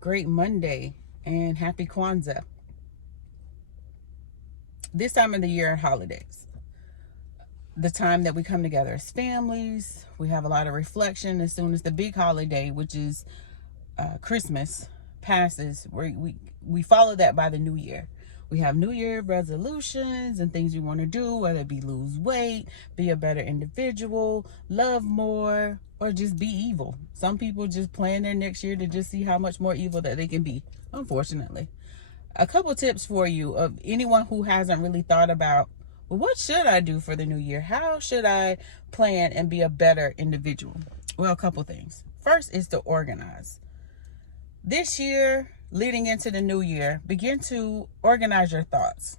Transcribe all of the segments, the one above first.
Great Monday and happy Kwanzaa. This time of the year, holidays, the time that we come together as families, we have a lot of reflection. As soon as the big holiday, which is Christmas, passes, we follow that by the new year. We have New Year resolutions and things we want to do, whether it be lose weight, be a better individual, love more, or just be evil. Some people just plan their next year to just see how much more evil that they can be, unfortunately. A couple tips for you of anyone who hasn't really thought about, well, what should I do for the new year? How should I plan and be a better individual? Well, a couple things. First is to organize. This year, leading into the new year, begin to organize your thoughts,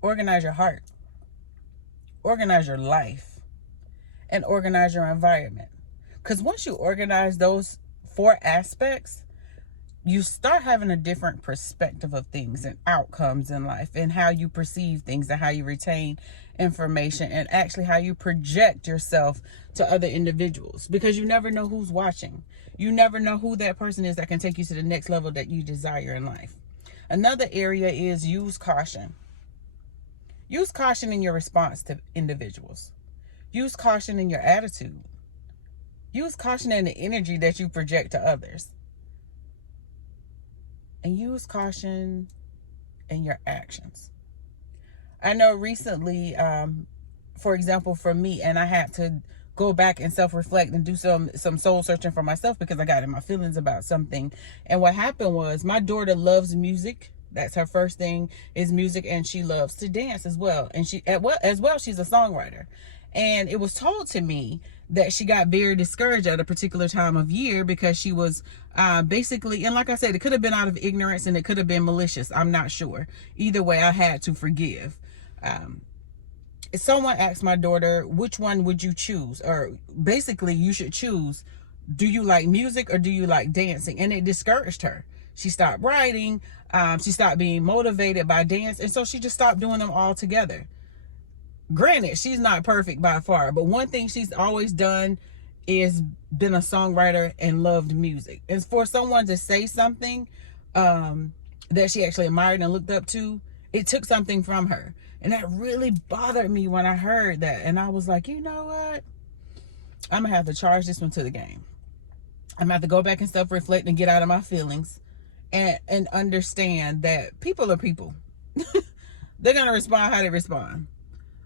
organize your heart, organize your life, and organize your environment. Because once you organize those four aspects, you start having a different perspective of things and outcomes in life and how you perceive things and how you retain information and actually how you project yourself to other individuals, because you never know who's watching. You never know who that person is that can take you to the next level that you desire in life. Another area is use caution. Use caution in your response to individuals. Use caution in your attitude. Use caution in the energy that you project to others. And use caution in your actions. I know recently, for example, for me, and I had to go back and self-reflect and do some soul searching for myself because I got in my feelings about something. And what happened was, my daughter loves music. That's her first thing, is music, and she loves to dance as well. And she's a songwriter. And it was told to me that she got very discouraged at a particular time of year because she was basically, and like I said, it could have been out of ignorance and it could have been malicious. I'm not sure. Either way, I had to forgive. Someone asked my daughter, which one would you choose? Or basically, you should choose, do you like music or do you like dancing? And it discouraged her. She stopped writing. She stopped being motivated by dance. And so she just stopped doing them all together. Granted, she's not perfect by far, but one thing she's always done is been a songwriter and loved music. And for someone to say something that she actually admired and looked up to, it took something from her. And that really bothered me when I heard that. And I was like, you know what? I'm going to have to charge this one to the game. I'm going to have to go back and self-reflect and get out of my feelings and understand that people are people. They're going to respond how they respond,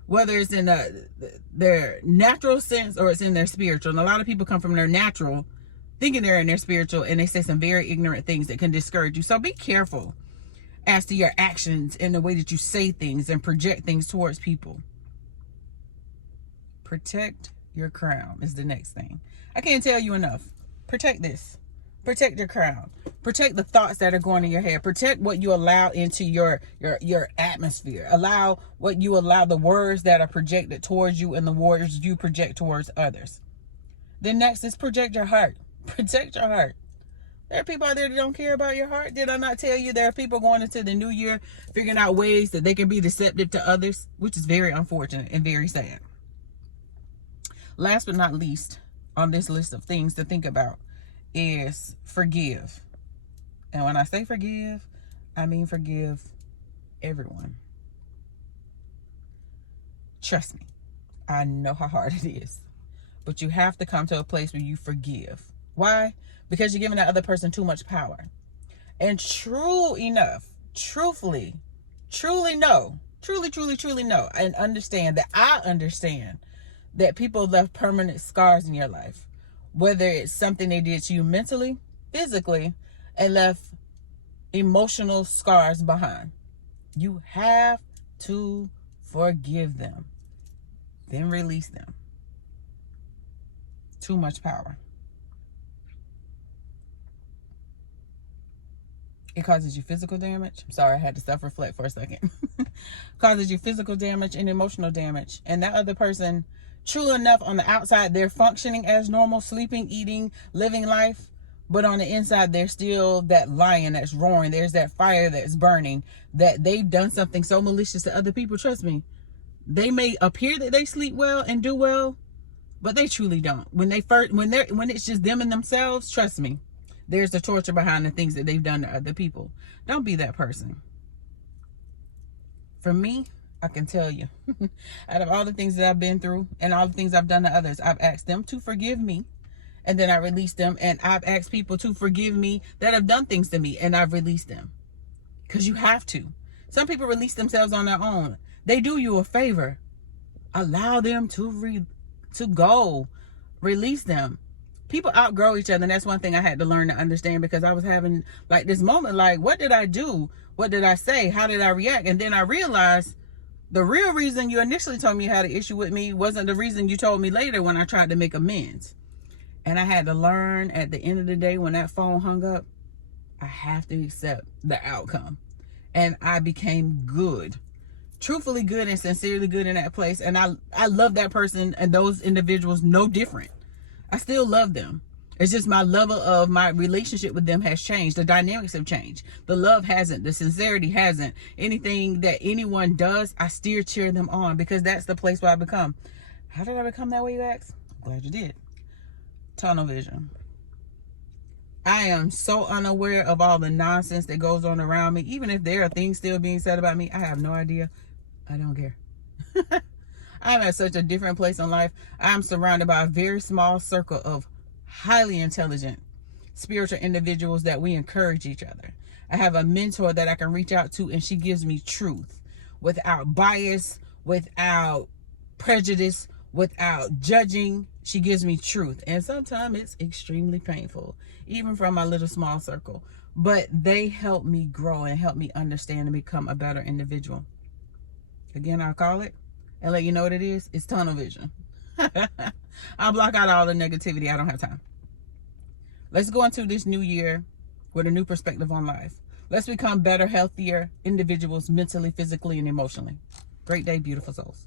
whether it's in their natural sense or it's in their spiritual. And a lot of people come from their natural thinking they're in their spiritual, and they say some very ignorant things that can discourage you. So be careful as to your actions and the way that you say things and project things towards people. Protect your crown is the next thing. I can't tell you enough. Protect this. Protect your crown. Protect the thoughts that are going in your head. Protect what you allow into your atmosphere. Allow the words that are projected towards you and the words you project towards others. Then next is protect your heart. Protect your heart. There are people out there that don't care about your heart. Did I not tell you there are people going into the new year figuring out ways that they can be deceptive to others, which is very unfortunate and very sad. Last but not least on this list of things to think about is forgive. And when I say forgive, I mean forgive everyone. Trust me, I know how hard it is, but you have to come to a place where you forgive. Why? Because you're giving that other person too much power. And truly know, truly know and understand that I understand that people left permanent scars in your life, whether it's something they did to you mentally, physically, and left emotional scars behind. You have to forgive them, then release them. Too much power. It causes you physical damage. I'm sorry, I had to self-reflect for a second. Causes you physical damage and emotional damage. And that other person, true enough, on the outside, they're functioning as normal, sleeping, eating, living life. But on the inside, there's still that lion that's roaring. There's that fire that's burning, that they've done something so malicious to other people. Trust me, they may appear that they sleep well and do well, but they truly don't. When it's just them and themselves, trust me, there's the torture behind the things that they've done to other people. Don't be that person. For me, I can tell you, out of all the things that I've been through and all the things I've done to others, I've asked them to forgive me, and then I release them. And I've asked people to forgive me that have done things to me, and I've released them. Because you have to. Some people release themselves on their own. They do you a favor. Allow them to go. Release them. People outgrow each other, and that's one thing I had to learn to understand, because I was having like this moment, like, what did I do? What did I say? How did I react? And then I realized the real reason you initially told me you had an issue with me wasn't the reason you told me later when I tried to make amends. And I had to learn at the end of the day, when that phone hung up, I have to accept the outcome. And I became good, truthfully good and sincerely good in that place. And I love that person and those individuals no different. I still love them. It's just my level of my relationship with them has changed. The dynamics have changed. The love hasn't. The sincerity hasn't. Anything that anyone does, I still cheer them on, because that's the place where I become. How did I become that way, you ask? I'm glad you did. Tunnel vision. I am so unaware of all the nonsense that goes on around me. Even if there are things still being said about me, I have no idea. I don't care. I'm at such a different place in life. I'm surrounded by a very small circle of highly intelligent, spiritual individuals that we encourage each other. I have a mentor that I can reach out to, and she gives me truth without bias, without prejudice, without judging. She gives me truth. And sometimes it's extremely painful, even from my little small circle. But they help me grow and help me understand and become a better individual. Again, I'll call it and let you know what it is. It's tunnel vision. I'll block out all the negativity. I don't have time. Let's go into this new year with a new perspective on life. Let's become better, healthier individuals, mentally, physically, and emotionally. Great day, beautiful souls.